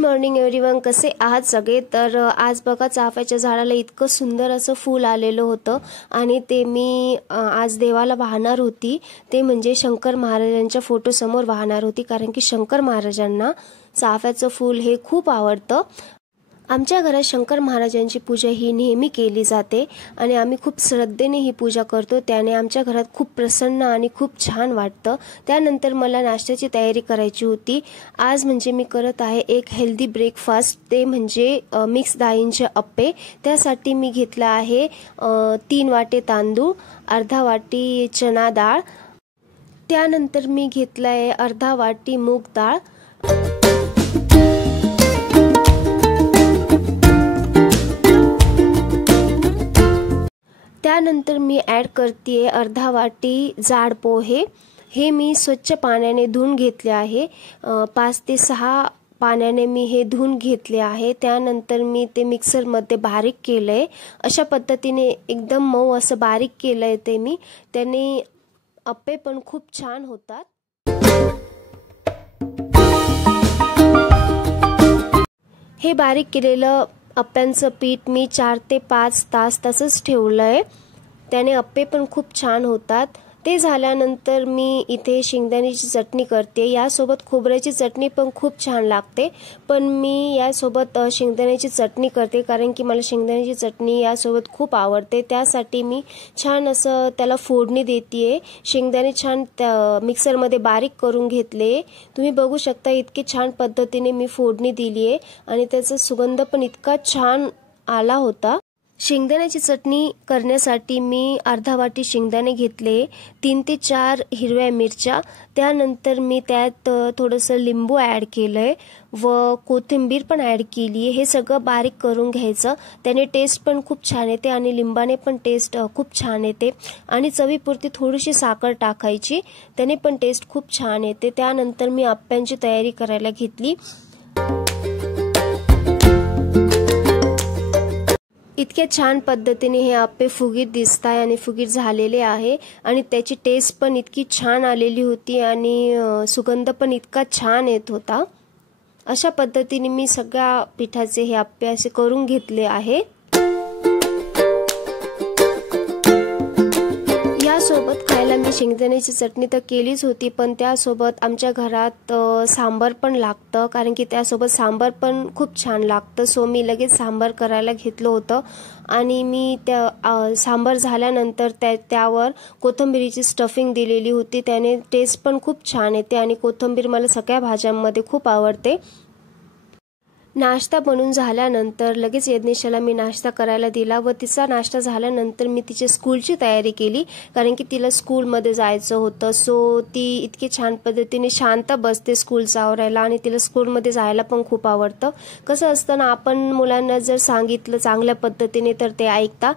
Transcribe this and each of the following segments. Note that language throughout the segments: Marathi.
मॉर्निंग एव्हरीवन, कसे आहात सगळे। तर आज बघा चाफ्याच्या झाडाला इतकं सुंदर असं फूल आलेलं होतं आणि ते मी आज देवाला वाहणार होती। ते म्हणजे शंकर महाराजांच्या फोटो समोर वाहणार होती, कारण की शंकर महाराजांना चाफ्याचं फूल हे खूप आवडतं। आमच्या घरात शंकर महाराजांची पूजा ही नेहमी केली जाते आणि आम्ही खूप श्रद्धेने ही पूजा करतो। त्याने आमच्या घरात खूप प्रसन्न आणि खूप छान वाटतं। त्यानंतर मला नाश्त्याची तयारी करायची होती। आज म्हणजे मी करत आहे एक हेल्दी ब्रेकफास्ट, ते म्हणजे मिक्स डाळींचे अप्पे। त्यासाठी मी घेतला आहे 3 वाटे तांदूळ, अर्धा वाटी चना डाळ, त्यानंतर मी घेतला आहे अर्धा वाटी मूग डाळ, त्यानंतर मी ॲड करते अर्धा वाटी जाड पोहे। हे मी स्वच्छ पाण्याने धुवून घेतले आहे। 5 ते 6 पाण्याने मी हे धुवून घेतले आहे। त्यानंतर मी ते मिक्सरमध्ये बारीक केलंय। अशा पद्धतीने एकदम मऊ असं बारीक केलंय ते मी, त्याने अप्पे पण खूप छान होतात। हे बारीक केलेलं अप्प्यांचं पीठ मी 4 ते 5 तास तसंच ठेवलंय, त्याने अप्पे पण खूप छान होतात। ते झाल्यानंतर मी इथे शेंगदाण्याची चटणी करते। यासोबत खोबऱ्याची चटणी पण खूप छान लागते, पण मी यासोबत शेंगदाण्याची चटणी करते, कारण की मला शेंगदाण्याची चटणी यासोबत खूप आवडते। त्यासाठी मी छान असं त्याला फोडणी देते। शेंगदाणे छान मिक्सरमध्ये बारीक करून घेतले। तुम्ही बघू शकता इतकी छान पद्धतीने मी फोडणी दिली आहे आणि त्याचा सुगंध पण इतका छान आला होता। शेंगदाण्याची चटणी करण्यासाठी मी अर्धा वाटी शेंगदाणे घेतले, 3 ते 4 हिरव्या मिरच्या, त्यानंतर मी त्यात थोडंसं लिंबू ॲड केलंय व कोथिंबीर पण ॲड केली आहे। हे सगळं बारीक करून घ्यायचं, त्याने टेस्ट पण खूप छान येते आणि लिंबाने पण टेस्ट खूप छान येते। आणि चवीपुरती थोडीशी साखर टाकायची, त्याने पण टेस्ट खूप छान येते। त्यानंतर मी अप्प्यांची तयारी करायला घेतली। इतक्या छान पद्धतीने हे अप्पे फुगीत दिसत आहे आणि फुगीत झालेले आहे आणि त्याची टेस्ट पण इतकी छान आलेली होती आणि सुगंध पण इतका छान येत होता। अशा पद्धतीने मी सगळ्या पिठाचे हे अप्पे असे करून घेतले आहे। यासोबत खायला मी शेंगदाण्याची चटणी तर केलीच होती, पण त्यासोबत आमच्या घरात सांबार पण लागतं, कारण की त्यासोबत सांबार पण खूप छान लागतं। सो मी लगेच सांबार करायला घेतलं होतं आणि मी त्या सांबार झाल्यानंतर त्यावर कोथिंबीरीची स्टफिंग दिलेली होती, त्याने टेस्ट पण खूप छान येते आणि कोथिंबीर मला सगळ्या भाज्यांमध्ये खूप आवडते। नाश्ता बनवून झाल्यानंतर लगेच यज्ञेशाला मी नाश्ता करायला दिला व तिचा नाश्ता झाल्यानंतर मी तिच्या स्कूलची तयारी केली, कारण की तिला स्कूलमध्ये जायचं होतं। सो ती इतकी छान पद्धतीने शांत बसते स्कूलचं आवरायला आणि तिला स्कूलमध्ये जायला पण खूप आवडतं। कसं असतं ना, आपण मुलांना जर सांगितलं चांगल्या पद्धतीने तर ते ऐकता।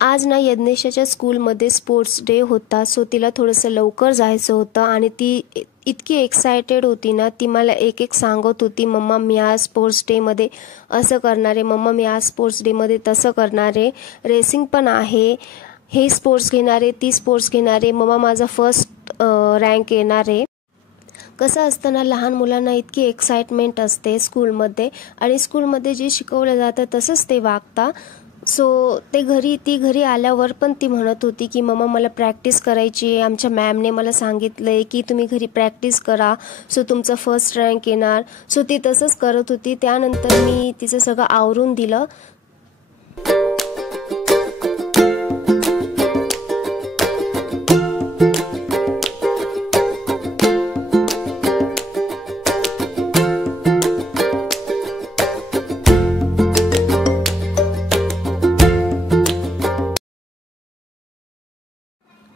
आज ना यज्ञेशाच्या स्कूलमध्ये स्पोर्ट्स डे होता, सो तिला थोडंसं लवकर जायचं होतं आणि ती इतकी एक्सायटेड होती ना, ती मला एक सांगत होती, मम्मा मी आज स्पोर्ट्स डेमध्ये असं करणार आहे, मम्मा मी आज स्पोर्ट्स डेमध्ये तसं करणार आहे, रेसिंग पण आहे, हे स्पोर्ट्स घेणार आहे, ती स्पोर्ट्स घेणार आहे, मम्मा माझा फर्स्ट रँक येणार आहे। कसं असतं ना, लहान मुलांना इतकी एक्साइटमेंट असते स्कूलमध्ये आणि स्कूलमध्ये जे शिकवलं जातं तसंच ते वागता। सो ती घरी आल्यावर पण ती म्हणत होती की मम्मा मला प्रॅक्टिस करायची आहे, आमच्या मॅमने मला सांगितलंय की तुम्ही घरी प्रॅक्टिस करा, सो तुमचा फर्स्ट रँक येणार। सो ती तसंच करत होती। त्यानंतर मी तिचं सगळं आवरून दिलं।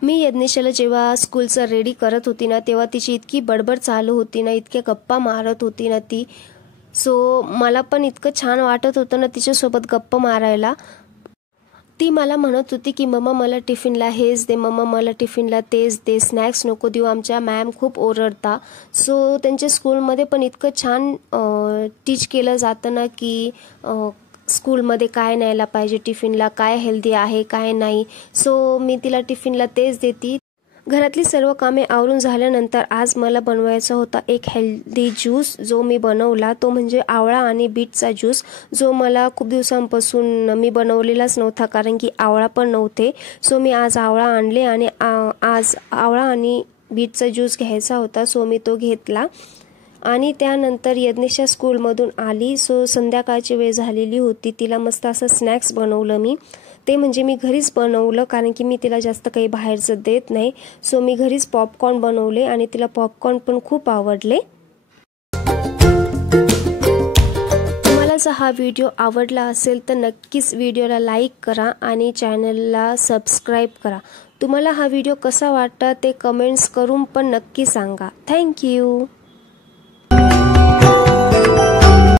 मी यज्ञेशाला जेव्हा स्कूलचं रेडी करत होती ना, तेव्हा तिची इतकी बडबड चालू होती ना, इतक्या गप्पा मारत होती ना ती। सो मला पण इतकं छान वाटत होतं ना तिच्यासोबत गप्पा मारायला। ती मला म्हणत होती की मम्मा मला टिफिनला हेच दे, मम्मा मला टिफिनला तेच दे, स्नॅक्स नको देऊ, आमच्या मॅम खूप ओरडता। सो त्यांच्या स्कूलमध्ये पण इतकं छान टीच केलं जातं ना की स्कूलमध्ये काय न्यायला पाहिजे, टिफिनला काय हेल्दी आहे काय नाही. सो मी तिला टिफिनला तेच देते. घरातली सर्व कामे आवरून झाल्यानंतर आज मला बनवायचा होता एक हेल्दी ज्यूस जो मी बनवला, तो म्हणजे आवळा आणि बीटचा ज्यूस, जो मला खूप दिवसांपासून मी बनवलेलाच नव्हता कारण की आवळा पण नव्हते. सो मी आज आवळा आणले आणि आज आवळा आणि बीटचा ज्यूस घ्यायचा होता. सो मी तो घेतला आणि त्यानंतर यज्ञेशच्या स्कूलमधून आली. सो संध्याकाळची वेळ झालेली होती. तिला मस्त असं स्नॅक्स बनवलं मी. ते म्हणजे मी घरीच बनवलं कारण की मी तिला जास्त काही बाहेरचं देत नाही. सो मी घरीच पॉपकॉर्न बनवले आणि तिला पॉपकॉर्न पण खूप आवडले. तुम्हाला जर हा व्हिडिओ आवडला असेल तर नक्कीच व्हिडिओला लाईक करा आणि चॅनलला सबस्क्राईब करा. तुम्हाला हा व्हिडिओ कसा वाटला ते कमेंट्स करून पण नक्की सांगा. थँक्यू.